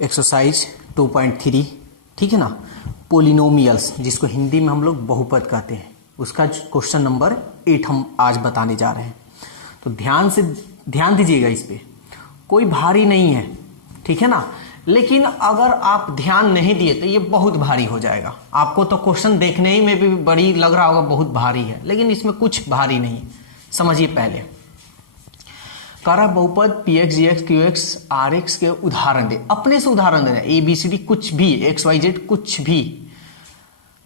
Exercise 2.3 ठीक है ना, पोलिनोमियल्स जिसको हिंदी में हम लोग बहुपद कहते हैं, उसका क्वेश्चन नंबर 8 हम आज बताने जा रहे हैं। तो ध्यान दीजिएगा, इस पे कोई भारी नहीं है, ठीक है ना। लेकिन अगर आप ध्यान नहीं दिए तो ये बहुत भारी हो जाएगा। आपको तो क्वेश्चन देखने ही में भी बड़ी लग रहा होगा, बहुत भारी है, लेकिन इसमें कुछ भारी नहीं। समझिए, पहले कह रहा बहुपद p x g x Q x are x के उदाहरण दे। अपने से उदाहरण देना, ए बी सी डी कुछ भी, एक्स वाई जेड कुछ भी।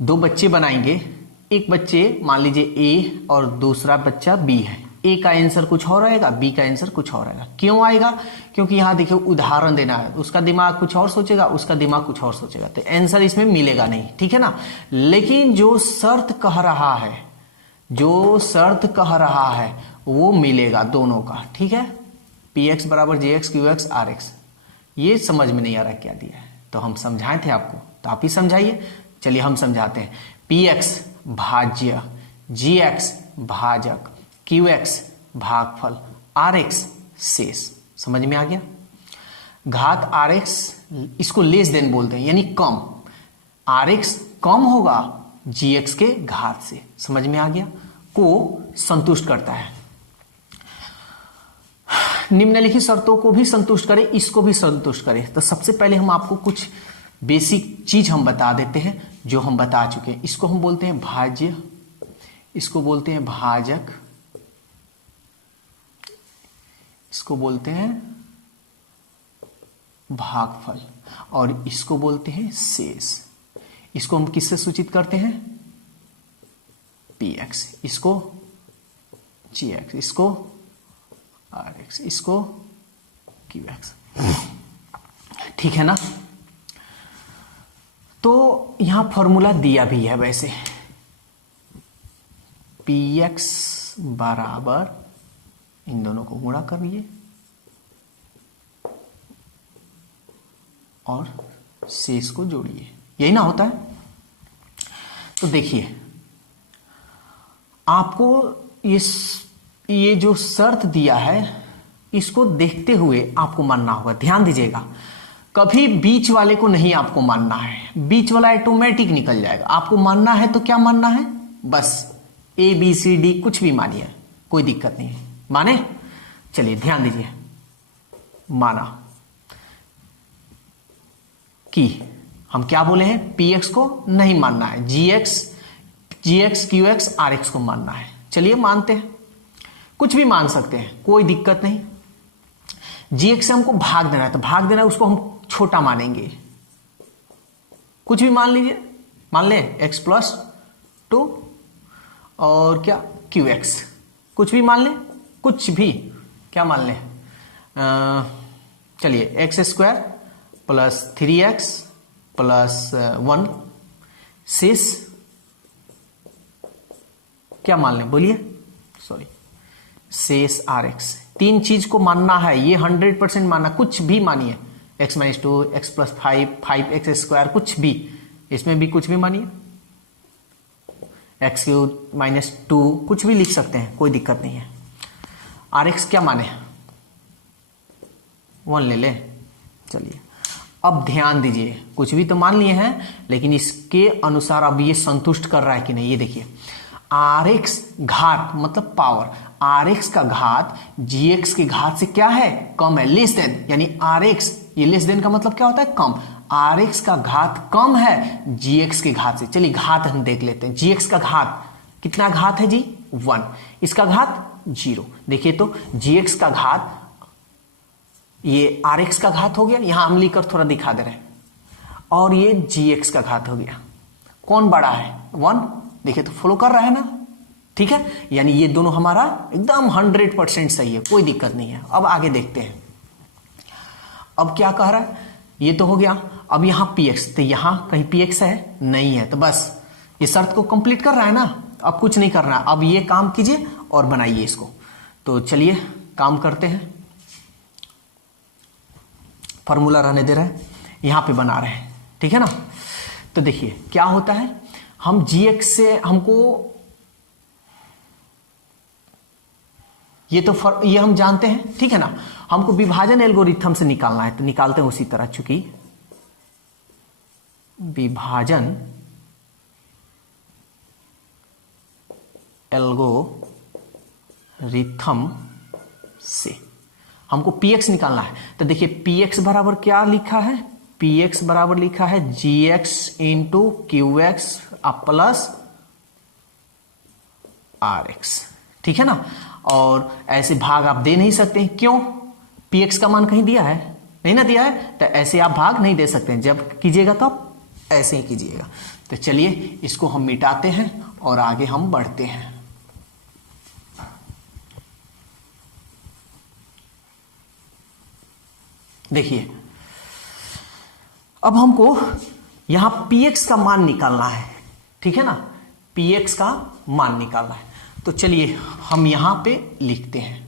दो बच्चे बनाएंगे, एक बच्चे मान लीजिए ए और दूसरा बच्चा बी है। ए का आंसर कुछ और आएगा, बी का आंसर कुछ और आएगा। क्यों आएगा? क्योंकि यहां देखिए उदाहरण देना है, उसका दिमाग कुछ और सोचेगा, उसका दिमाग कुछ और सोचेगा, तो आंसर इसमें मिलेगा नहीं, ठीक है ना। लेकिन जो शर्त कह रहा है वो मिलेगा दोनों का, ठीक है। पी एक्स बराबर J X Q x are X, ये समझ में नहीं आ रहा क्या दिया है, तो हम समझाए थे आपको, तो आप ही समझाइए। चलिए हम समझाते हैं। पी एक्स भाज्य, जी एक्स भाजक, क्यू एक्स भागफल, आर एक्स शेष। समझ में आ गया। घात आर एक्स, इसको लेस देन बोलते हैं, यानी कम। आर एक्स कम होगा जी एक्स के घात से। समझ में आ गया, को संतुष्ट करता है। निम्नलिखित शर्तों को भी संतुष्ट करे, इसको भी संतुष्ट करे। तो सबसे पहले हम आपको कुछ बेसिक चीज हम बता देते हैं जो हम बता चुके हैं। इसको हम बोलते हैं भाज्य, इसको बोलते हैं भाजक, इसको बोलते हैं भागफल, और इसको बोलते हैं शेष। इसको हम किससे सूचित करते हैं? पी एक्स, इसको जी एक्स, इसको आर एक्स, इसको क्यू एक्स, ठीक है ना। तो यहां फॉर्मूला दिया भी है वैसे, पी एक्स बराबर, इन दोनों को गुणा करिए और शेष को जोड़िए, यही ना होता है। तो देखिए, आपको ये जो शर्त दिया है, इसको देखते हुए आपको मानना होगा। ध्यान दीजिएगा, कभी बीच वाले को नहीं आपको मानना है, बीच वाला ऑटोमेटिक निकल जाएगा। आपको मानना है तो क्या मानना है? बस ए बी सी डी कुछ भी मानिए, कोई दिक्कत नहीं है। माने? चलिए ध्यान दीजिए, माना कि हम क्या बोले हैं, पी एक्स को नहीं मानना है, G x Q x are X को मानना है। चलिए मानते हैं, कुछ भी मान सकते हैं, कोई दिक्कत नहीं। जी एक्स से हमको भाग देना है, तो भाग देना है, उसको हम छोटा मानेंगे। कुछ भी मान लीजिए, मान ले एक्स प्लस 2 और क्या क्यू एक्स, कुछ भी मान ले, कुछ भी क्या मान ले, चलिए x square plus 3x plus 1 शेष क्या मान लें, बोलिए, सॉरी, शेष आर एक्स। तीन चीज को मानना है, ये 100% मानना, कुछ भी मानिए, x minus 2, x plus 5, 5x square, कुछ भी, इसमें भी कुछ भी मानिए, x क्यूब माइनस 2, कुछ भी लिख सकते हैं, कोई दिक्कत नहीं है। आर एक्स क्या माने, 1 ले ले। चलिए अब ध्यान दीजिए, कुछ भी तो मान लिए हैं, लेकिन इसके अनुसार अब ये संतुष्ट कर रहा है कि नहीं, ये देखिए। आर एक्स घात मतलब पावर, आर एक्स का घात जी एक्स के घात से क्या है, कम है, लेस देन, यानी आर एक्स, ये लेस देन का मतलब क्या होता है, कम। आर एक्स का घात कम है जी एक्स के घात से। चलिए घात हम देख लेते हैं। जी एक्स का घात कितना घात है जी, 1, इसका घात 0। देखिए तो जी एक्स का घात, ये आर एक्स का घात हो गया, यहां हम लिखकर थोड़ा दिखा दे रहे हैं, और ये जी एक्स का घात हो गया। कौन बड़ा है, 1। देखिए तो फॉलो कर रहा है ना, ठीक है, यानी ये दोनों हमारा एकदम 100% सही है, कोई दिक्कत नहीं है। अब आगे देखते हैं, अब क्या कह रहा है, ये तो हो गया। अब यहां पी एक्स, तो यहां कहीं पी एक्स है नहीं है, तो बस ये शर्त को कंप्लीट कर रहा है ना, अब कुछ नहीं करना। अब ये काम कीजिए और बनाइए इसको। तो चलिए काम करते हैं, फॉर्मूला रहने दे रहा है, यहां पे बना रहे हैं, ठीक है ना। तो देखिए क्या होता है, हम जी एक्स से हमको ये तो ये हम जानते हैं, ठीक है ना। हमको विभाजन एल्गोरिथम से निकालना है, तो निकालते हैं उसी तरह। चूंकि विभाजन एल्गोरिथम से हमको px निकालना है, तो देखिए px बराबर क्या लिखा है, px बराबर लिखा है gx into Q x plus rx, ठीक है ना। और ऐसे भाग आप दे नहीं सकते, क्यों, px का मान कहीं दिया है नहीं ना, दिया है, तो ऐसे आप भाग नहीं दे सकते। जब कीजिएगा तो आप ऐसे ही कीजिएगा। तो चलिए इसको हम मिटाते हैं और आगे हम बढ़ते हैं। देखिए अब हमको यहां px का मान निकालना है, ठीक है ना, px का मान निकालना है। तो चलिए हम यहां पे लिखते हैं,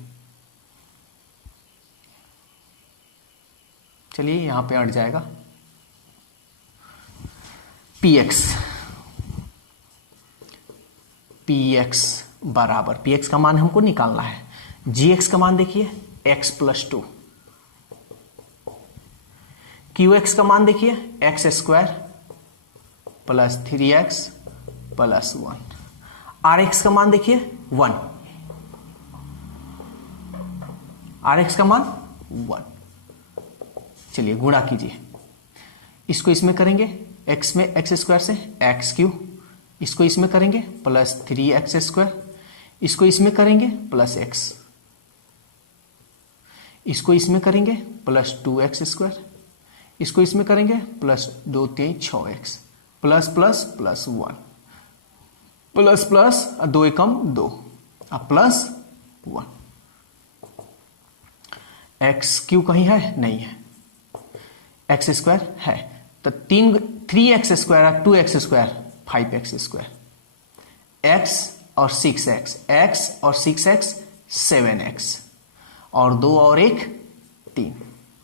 चलिए यहां पे अट जाएगा px बराबर, px का मान हमको निकालना है, gx का मान देखिए x प्लस 2, qx का मान देखिए x square plus 3x plus 1, rx का मान देखिए 1, rx का मान 1। चलिए गुणा कीजिए, इसको इसमें करेंगे, x में एक्स स्क्वायर से एक्स क्यू, इसको इसमें करेंगे प्लस 3x स्क्वायर, इसको इसमें करेंगे प्लस x, इसको इसमें करेंगे प्लस 2x स्क्वायर, इसको इसमें करेंगे plus 2 3 6x plus plus plus 1 plus plus 2 एकम 2 प्लस 1। एक्स क्यू कहीं है, नहीं है, एक्स स्क्वायर है, तो 3x square 2x square 5x square, x और 6x, x और 6x 7x, और 2 और 1 3।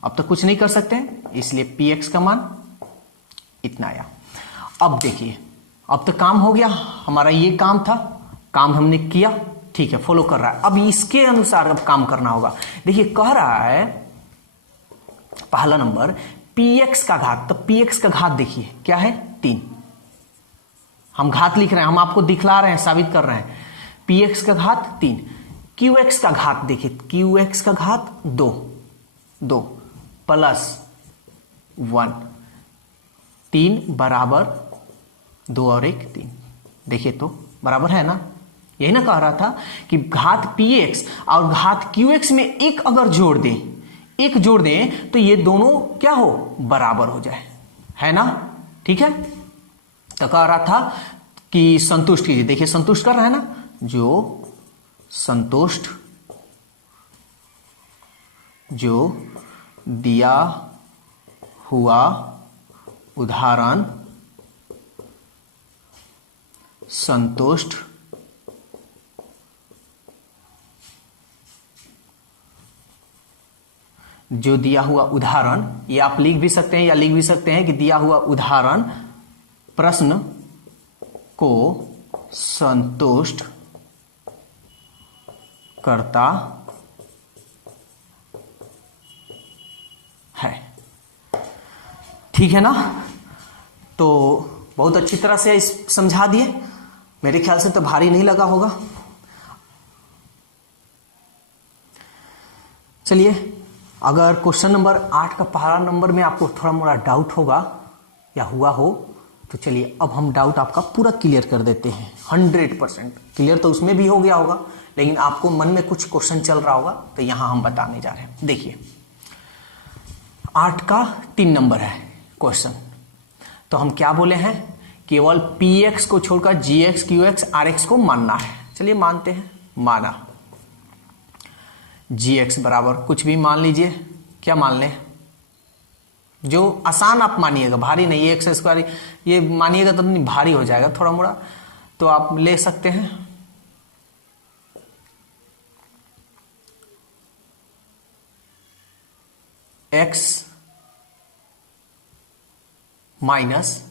अब तो कुछ नहीं कर सकते हैं, इसलिए px का मान इतना आया। अब देखिए अब तो काम हो गया हमारा, ये काम था, काम हमने किया, ठीक है, फॉलो कर रहा है। अब इसके अनुसार अब काम करना होगा। देखिए कह रहा है पहला नंबर px का घात, तो px का घात देखिए क्या है 3, हम घात लिख रहे हैं, हम आपको दिखला रहे हैं, साबित कर रहे हैं। px का घात 3, qx का घात देखिए, qx का घात 2 प्लस 1, 3 बराबर 2 और 1 3, देखिए तो बराबर है ना। यही ना कह रहा था कि घात px और घात qx में एक अगर जोड़ दें तो ये दोनों क्या हो, बराबर हो जाए, है ना, ठीक है। तो कह रहा था कि संतुष्ट कीजिए, देखिए संतुष्ट कर रहा है ना, जो संतुष्ट जो दिया हुआ उदाहरण संतुष्ट जो दिया हुआ उदाहरण, ये आप लिख भी सकते हैं या लिख भी सकते हैं कि दिया हुआ उदाहरण प्रश्न को संतुष्ट करता है, ठीक है ना। तो बहुत अच्छी तरह से समझा दिए, मेरे ख्याल से तो भारी नहीं लगा होगा। चलिए अगर क्वेश्चन नंबर 8 का पहला नंबर में आपको थोड़ा मोड़ा डाउट होगा या हुआ हो, तो चलिए अब हम डाउट आपका पूरा क्लियर कर देते हैं। 100% क्लियर तो उसमें भी हो गया होगा, लेकिन आपको मन में कुछ क्वेश्चन चल रहा होगा, तो यहां हम बताने जा रहे हैं। देखिए 8 का 3 नंबर है क्वेश्चन, तो हम क्या बोले हैं, केवल px को छोड़कर gx qx rx को मानना है। चलिए मानते हैं, माना gx बराबर कुछ भी मान लीजिए, क्या मान लें, जो आसान आप मानिएगा, भारी नहीं, एक्स स्क्वायर ये मानिएगा तो नहीं भारी हो जाएगा थोड़ा मोड़ा, तो आप ले सकते हैं x माइनस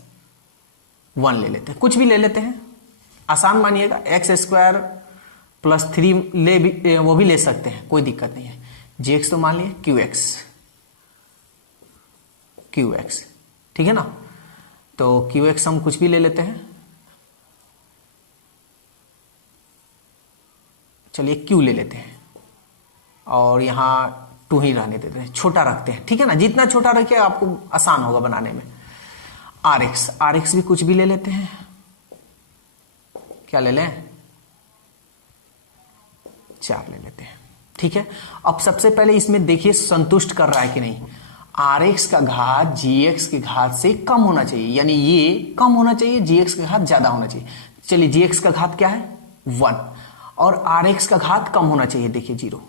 1 ले लेते हैं, कुछ भी ले लेते हैं, आसान मानिएगा, एक्स स्क्वायर +3 ले भी वो भी ले सकते हैं, कोई दिक्कत नहीं है। gx तो मान लिए qx, ठीक है ना। तो qx हम कुछ भी ले लेते हैं, चलिए q ले लेते हैं और यहां 2 ही रहने देते हैं, छोटा रखते हैं, ठीक है ना। जितना छोटा रखे आपको आसान होगा बनाने में। rx भी कुछ भी ले लेते हैं, क्या ले लें, 4 ले लेते हैं, ठीक है। अब सबसे पहले इसमें देखिए संतुष्ट कर रहा है कि नहीं। rx का घात gx के घात से कम होना चाहिए, यानी ये कम होना चाहिए, gx का घात ज्यादा होना चाहिए। चलिए gx का घात क्या है 1 और rx का घात कम होना चाहिए, देखिए 0।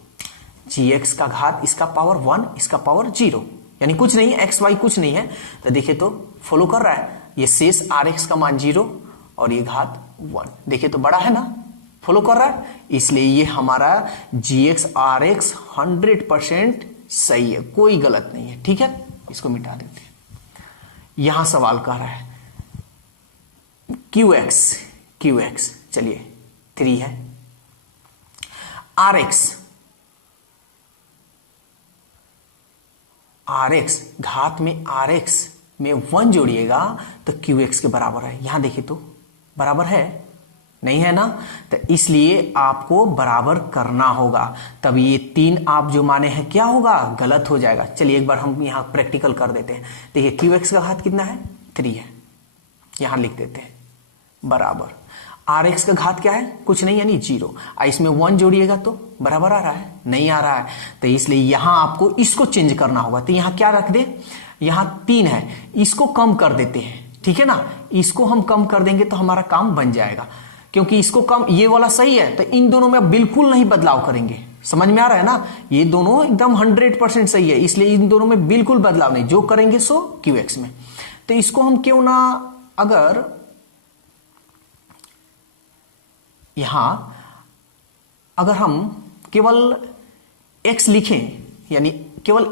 gx का घात इसका पावर 1, इसका पावर 0, यानी कुछ नहीं, एक्स वाई कुछ नहीं है। तो देखिए तो फॉलो कर रहा है, ये शेष rx का मान 0 और ये घात 1, देखिए तो बड़ा है ना, फॉलो कर रहा है। इसलिए ये हमारा gx rx 100% सही है, कोई गलत नहीं है, ठीक है। इसको मिटा देते हैं। यहां सवाल कर रहा है qx, चलिए 3 है। rx घात में rx में 1 जोड़िएगा तो qx के बराबर है। यहां देखिए तो बराबर है, नहीं है ना, तो इसलिए आपको बराबर करना होगा, तब ये 3 आप जो माने हैं क्या होगा, गलत हो जाएगा। चलिए एक बार हम यहां प्रैक्टिकल कर देते हैं। देखिए qx का घात कितना है 3 है, यहां लिख देते हैं बराबर rx का घात क्या है, कुछ नहीं यानी 0। इसमें 1 जोड़िएगा तो बराबर आ रहा है, नहीं आ रहा है, तो इसलिए यहां आपको इसको चेंज करना होगा। तो यहां क्या रख दे, यहां 3 है, इसको कम कर देते हैं, ठीक है ना। इसको हम कम कर देंगे तो हमारा काम बन जाएगा, क्योंकि इसको कम, ये वाला सही है, तो इन दोनों में बिल्कुल नहीं बदलाव करेंगे। समझ में आ रहा है ना, ये दोनों एकदम 100% सही है, इसलिए इन दोनों में बिल्कुल बदलाव नहीं, जो करेंगे सो qx में। तो इसको हम क्यों ना, अगर अगर हम केवल x लिखें, यानी केवल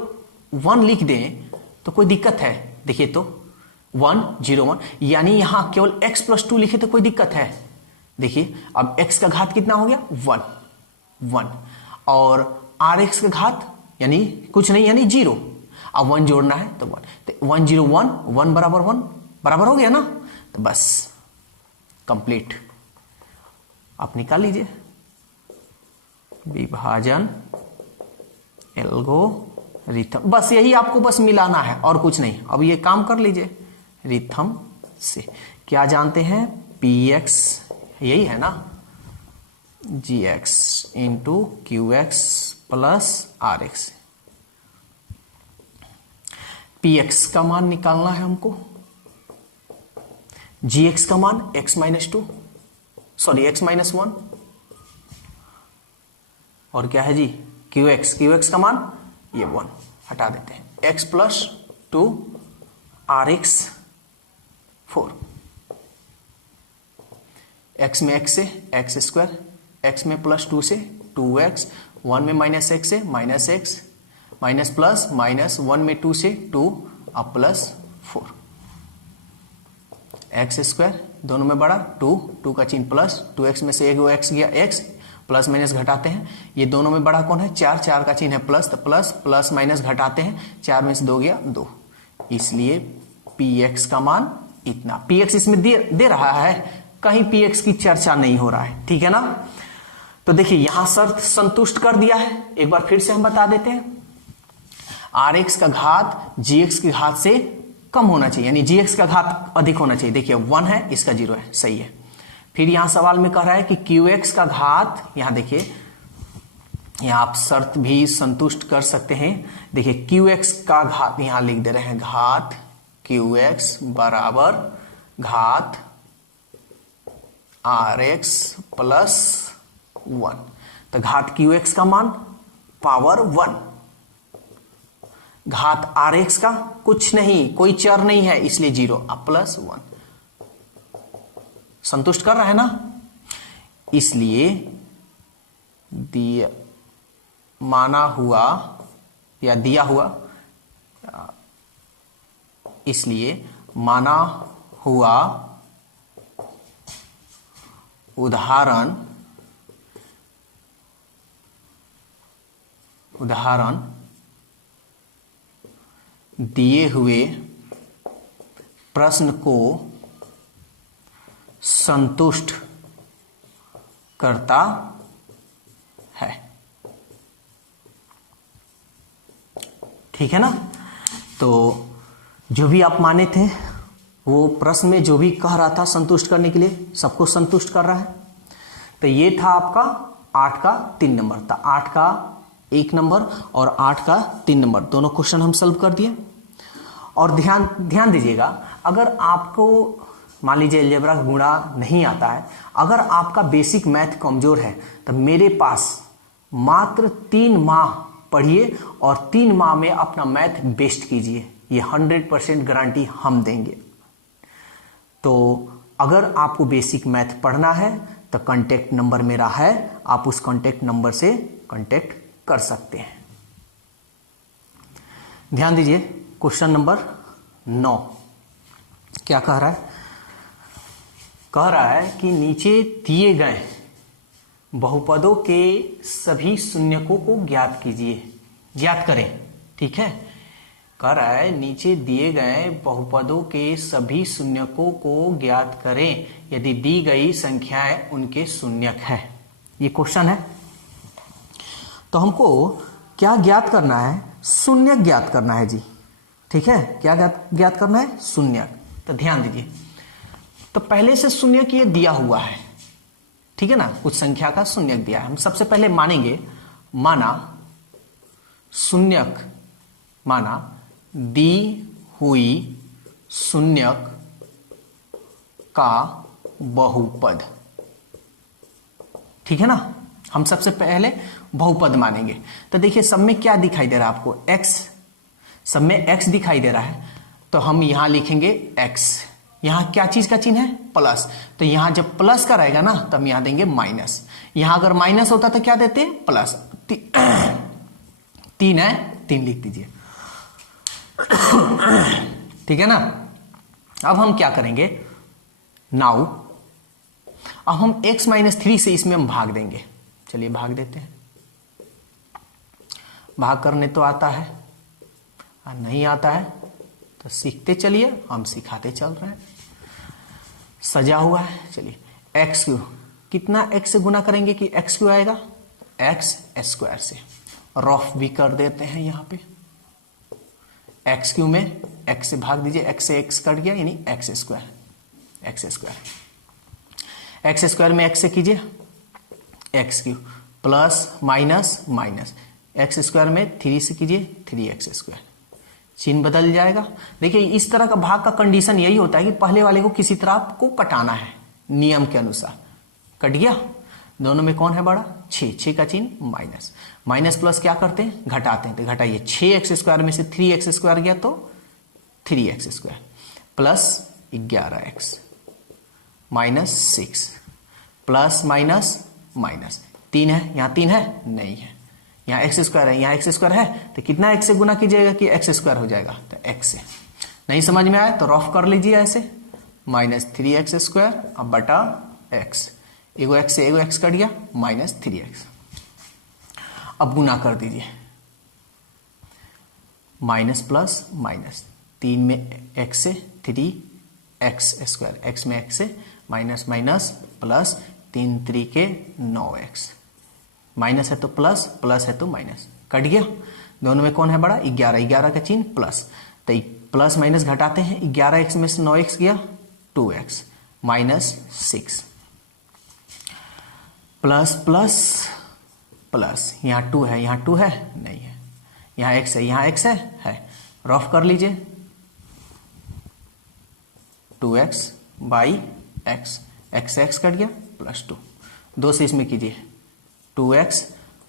1 लिख दें तो कोई दिक्कत है। देखिए तो 1 0 1, यानी यहां केवल x + 2 लिखे तो कोई दिक्कत है। देखिए अब x का घात कितना हो गया 1 और rx का घात यानी कुछ नहीं यानी 0, अब 1 जोड़ना है तो 1, तो 1 0 1 1 बराबर 1 बराबर हो गया ना, तो बस कंप्लीट। आप निकाल लीजिए विभाजन एल्गोरिथम, बस यही आपको बस मिलाना है और कुछ नहीं। अब ये काम कर लीजिए रिथम से, क्या जानते हैं px यही है ना, gx into qx plus rx। px का मान निकालना है हमको, gx का मान x - 2 सॉरी x - 1 और क्या है जी qx का मान ये 1 हटा देते हैं, x + 2 rx 4, x में x से x², x में +2 से 2x, 1 में -x से -x, माइनस प्लस माइनस 1 में 2 से 2 अब +4, x² दोनों में बड़ा 2 का चिन्ह प्लस, 2x में से एक x गया x, प्लस माइनस घटाते हैं, ये दोनों में बड़ा कौन है 4 का चिन्ह है प्लस, तो प्लस प्लस माइनस घटाते हैं, 4 में से 2 गया 2, इसलिए px का मान इतना। px इसमें दे रहा है, कहीं px की चर्चा नहीं हो रहा है, ठीक है ना। तो देखिए यहां शर्त संतुष्ट कर दिया है, एक बार फिर से हम बता देते हैं, rx का घात gx के घात से कम होना चाहिए, यानी gx का घात अधिक होना चाहिए। देखिए 1 है, इसका 0 है, सही है। फिर यहां सवाल में कह रहा है कि qx का घात, यहां देखिए यहां आप शर्त भी संतुष्ट कर सकते हैं। देखिए qx का घात यहां लिख दे रहे हैं, घात qx बराबर घात rx प्लस 1, तो घात qx का मान पावर 1, घात rx का कुछ नहीं, कोई चर नहीं है, इसलिए 0 अब प्लस 1, संतुष्ट कर रहा है ना। इसलिए दिया माना हुआ या दिया हुआ, इसलिए माना हुआ उदाहरण उदाहरण दिए हुए प्रश्न को संतुष्ट करता है। ठीक है ना। तो जो भी आप माने थे वो प्रश्न में जो भी कह रहा था संतुष्ट करने के लिए, सबको संतुष्ट कर रहा है। तो ये था आपका 8 का 3 नंबर था, 8 का 1 नंबर और 8 का 3 नंबर दोनों क्वेश्चन हम सॉल्व कर दिए। और ध्यान दीजिएगा, अगर आपको मान लीजिए अलजेब्रा गुणा नहीं आता है, अगर आपका बेसिक मैथ कमजोर है, तो मेरे पास मात्र 3 माह पढ़िए और 3 माह में अपना मैथ बेस्ट कीजिए, ये 100% गारंटी हम देंगे। तो अगर आपको बेसिक मैथ पढ़ना है तो कांटेक्ट नंबर मेरा है, आप उस कांटेक्ट नंबर से कांटेक्ट कर सकते हैं। ध्यान दीजिए, क्वेश्चन नंबर 9 क्या कह रहा है? कह रहा है कि नीचे दिए गए बहुपदों के सभी शून्यकों को ज्ञात कीजिए, ज्ञात करें। ठीक है, कह रहा है नीचे दिए गए बहुपदों के सभी शून्यकों को ज्ञात करें यदि दी गई संख्याएं उनके शून्यक है। ये क्वेश्चन है। तो हमको क्या ज्ञात करना है? शून्यक ज्ञात करना है जी। ठीक है, क्या ज्ञात करना है? शून्यक। तो ध्यान दीजिए, तो पहले से शून्यक ये दिया हुआ है, ठीक है ना, कुछ संख्या का शून्यक दिया है। हम सबसे पहले मानेंगे, माना शून्यक, माना दी हुई शून्यक का बहुपद। ठीक है ना, हम सबसे पहले बहुपद मानेंगे। तो देखिए सब में क्या दिखाई दे रहा है आपको? x, सब में x दिखाई दे रहा है, तो हम यहां लिखेंगे x। यहां क्या चीज का चिन्ह है? प्लस। तो यहां जब प्लस का रहेगा ना तो हम यहां देंगे माइनस। यहां अगर माइनस होता तो क्या देते? प्लस। 3 है, 3 लिख दीजिए। ठीक है ना। अब हम क्या करेंगे? नाउ अब हम x - 3 से इसमें हम भाग देंगे। चलिए भाग देते हैं। भाग करने तो आता है, नहीं आता है तो सीखते चलिए, हम सिखाते चल रहे हैं। सजा हुआ है। चलिए x3 कितना x से गुना करेंगे कि x3 आएगा? x² से। रफ भी कर देते हैं यहां पे। x3 में x से भाग दीजिए, x से x कट गया यानी x²। x² में x से कीजिए x3 plus minus minus, x² में 3 से कीजिए 3x², चिन्ह बदल जाएगा। देखिए इस तरह का भाग का कंडीशन यही होता है कि पहले वाले को किसी तरह आपको कटाना है, नियम के अनुसार। कट गया, दोनों में कौन है बड़ा? 6 का चिन्ह माइनस। माइनस प्लस क्या करते हैं? घटाते हैं। तो घटाइए, 6x² में से 3x² गया तो 3x² plus 11x minus 6 plus minus minus. 3 है, यहां 3 है नहीं है, यहाँ x² है, यहाँ x² है, तो कितना x से गुना कीजिएगा कि x² हो जाएगा? तो x से। नहीं समझ में आया तो रफ कर लीजिए ऐसे, -3x² अब बटा x, एगो x से एगो x कट गया, -3x। अब गुना कर दीजिए, माइनस प्लस माइनस, 3 में x से 3x², x में x से माइनस माइनस प्लस, 3 3 के 9x, माइनस है तो प्लस, प्लस है तो माइनस, कट गया। दोनों में कौन है बड़ा? 11 का चिन्ह प्लस, तो प्लस माइनस घटाते हैं, 11x में से 9x गया 2x -6 प्लस प्लस प्लस, यहाँ 2 है, यहाँ 2 है नहीं है, यहाँ x है, यहाँ x है, रफ कर लीजिए, 2x by x, x cut गया +2, 2 से इसमें कीजिए 2x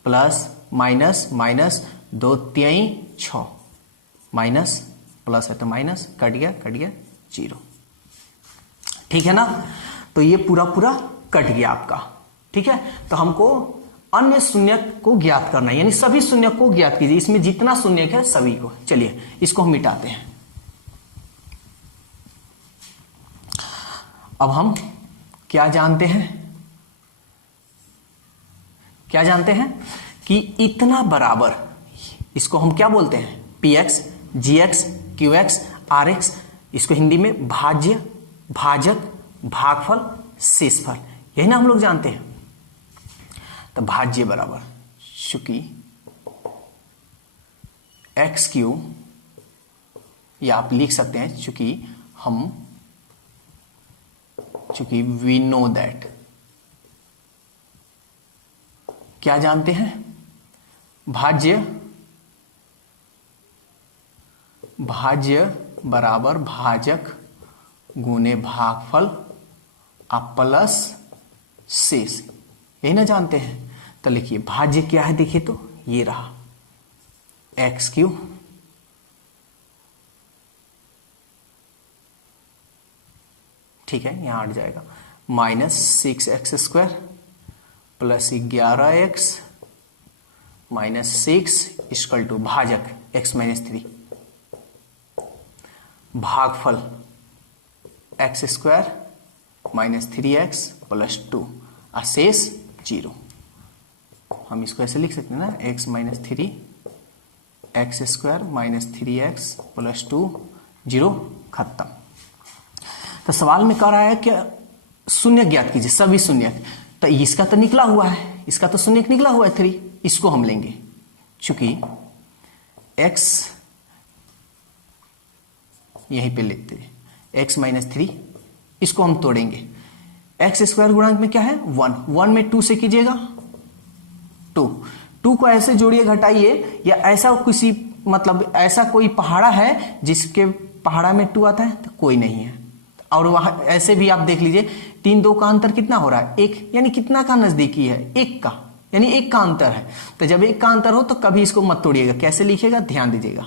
plus minus minus, 2 3 6 minus plus है तो माइनस, कट गया 0। ठीक है ना। तो ये पूरा कट गया आपका। ठीक है, तो हमको अन्य शून्यक को ज्ञात करना है, यानी सभी शून्यक को ज्ञात कीजिए। इसमें जितना शून्यक है सभी को। चलिए इसको हम मिटाते हैं। अब हम क्या जानते हैं? क्या जानते हैं कि इतना बराबर इसको हम क्या बोलते हैं, p x, g x, Q x, are x. इसको हिंदी में भाज्य, भाजक, भागफल, शेषफल, यही ना हम लोग जानते हैं। तो भाज्य बराबर चूंकि एक्स क्यू, या आप लिख सकते हैं चूंकि वी नो दैट, क्या जानते हैं, भाज्य बराबर भाजक गुने भागफल प्लस शेष, यही ना जानते हैं। तो लिखिए भाज्य क्या है, देखिए तो ये रहा एक्स क्यू ठीक है, यहां हट जाएगा, minus 6x² plus 11x minus 6 equal to भाजक x माइनस 3 भागफल x² माइनस 3x प्लस 2 अशेष 0। हम इसको ऐसे लिख सकते हैं ना, x minus 3 x² minus 3x plus 2 0, खत्म। तो सवाल में कह रहा है कि शून्य ज्ञात कीजिए, सभी शून्य। तो इसका तो निकला हुआ है, इसका तो शून्य निकला हुआ है 3, इसको हम लेंगे चूंकि x यहीं पे लेते हैं, x माइनस 3, इसको हम तोड़ेंगे। x² गुणांक में क्या है 1, 1 में 2 से कीजिएगा 2 को ऐसे जोड़िए घटाइए, या ऐसा किसी मतलब ऐसा कोई पहाड़ा है जिसके पहाड़ा में 2 आता है, तो कोई नहीं है। और वहां ऐसे भी आप देख लीजिए 3 2 का अंतर कितना हो रहा है 1, यानी कितना का नजदीकी है 1 का, यानी 1 का अंतर है। तो जब 1 का अंतर हो तो कभी इसको मत तोड़िएगा, कैसे लिखिएगा ध्यान दीजिएगा,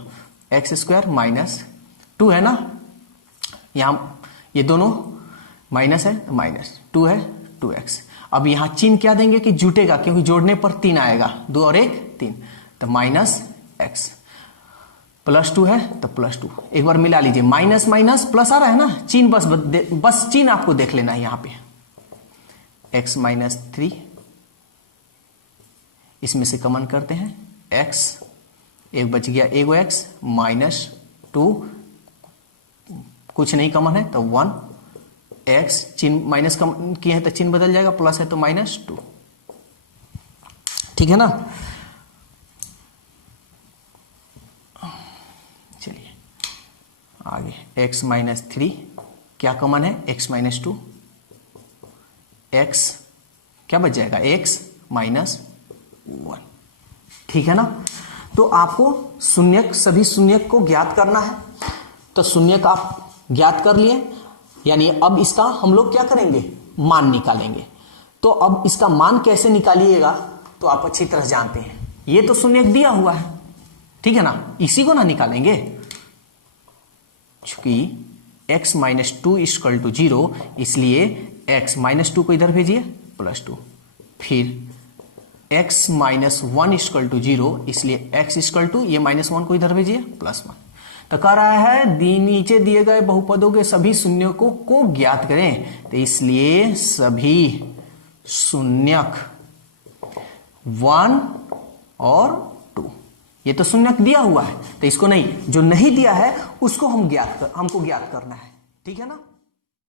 x² माइनस 2 है ना, यहां ये दोनों माइनस है, माइनस 2 है 2x। अब यहां चिन्ह क्या देंगे कि जुटेगा, क्योंकि जोड़ने पर 3 आएगा, 2 और 1 3, तो माइनस x प्लस 2 है तो प्लस 2, एक बार मिला लीजिए, माइनस माइनस प्लस आ रहा है ना, चिन्ह बस चिन्ह आपको देख लेना है यहां पे। x माइनस 3, इसमें से कॉमन करते हैं x, एक बच गया एगो x माइनस 2, कुछ नहीं कॉमन है तो 1x, चिन्ह माइनस कम किए हैं तो चिन्ह बदल जाएगा, प्लस है तो माइनस 2, ठीक है ना। चलिए आगे, x माइनस 3 क्या कॉमन है, x माइनस 2, x क्या बच जाएगा x माइनस 1, ठीक है ना। तो आपको शून्यक, सभी शून्यक को ज्ञात करना है। तो शून्यक आप ज्ञात कर लिए, यानी अब इसका हम लोग क्या करेंगे, मान निकालेंगे। तो अब इसका मान कैसे निकालिएगा तो आप अच्छी तरह जानते हैं, ये तो शून्यक दिया हुआ है, ठीक है ना, इसी को ना निकालेंगे। चूंकि x माइनस 2 इक्वल टू 0, इसलिए x माइनस 2 को इधर भेजिए प्लस 2, फिर x माइनस 1 इक्वल टू 0, इसलिए x इक्वल टू ये माइनस 1 को इधर भेजिए प्लस 1। तो कह रहा है नीचे दिए गए बहुपदों के सभी शून्यों को ज्ञात करें, तो इसलिए सभी शून्यक 1 और 2, ये तो शून्यक दिया हुआ है, तो इसको नहीं, जो नहीं दिया है उसको हमको ज्ञात करना है, ठीक है ना।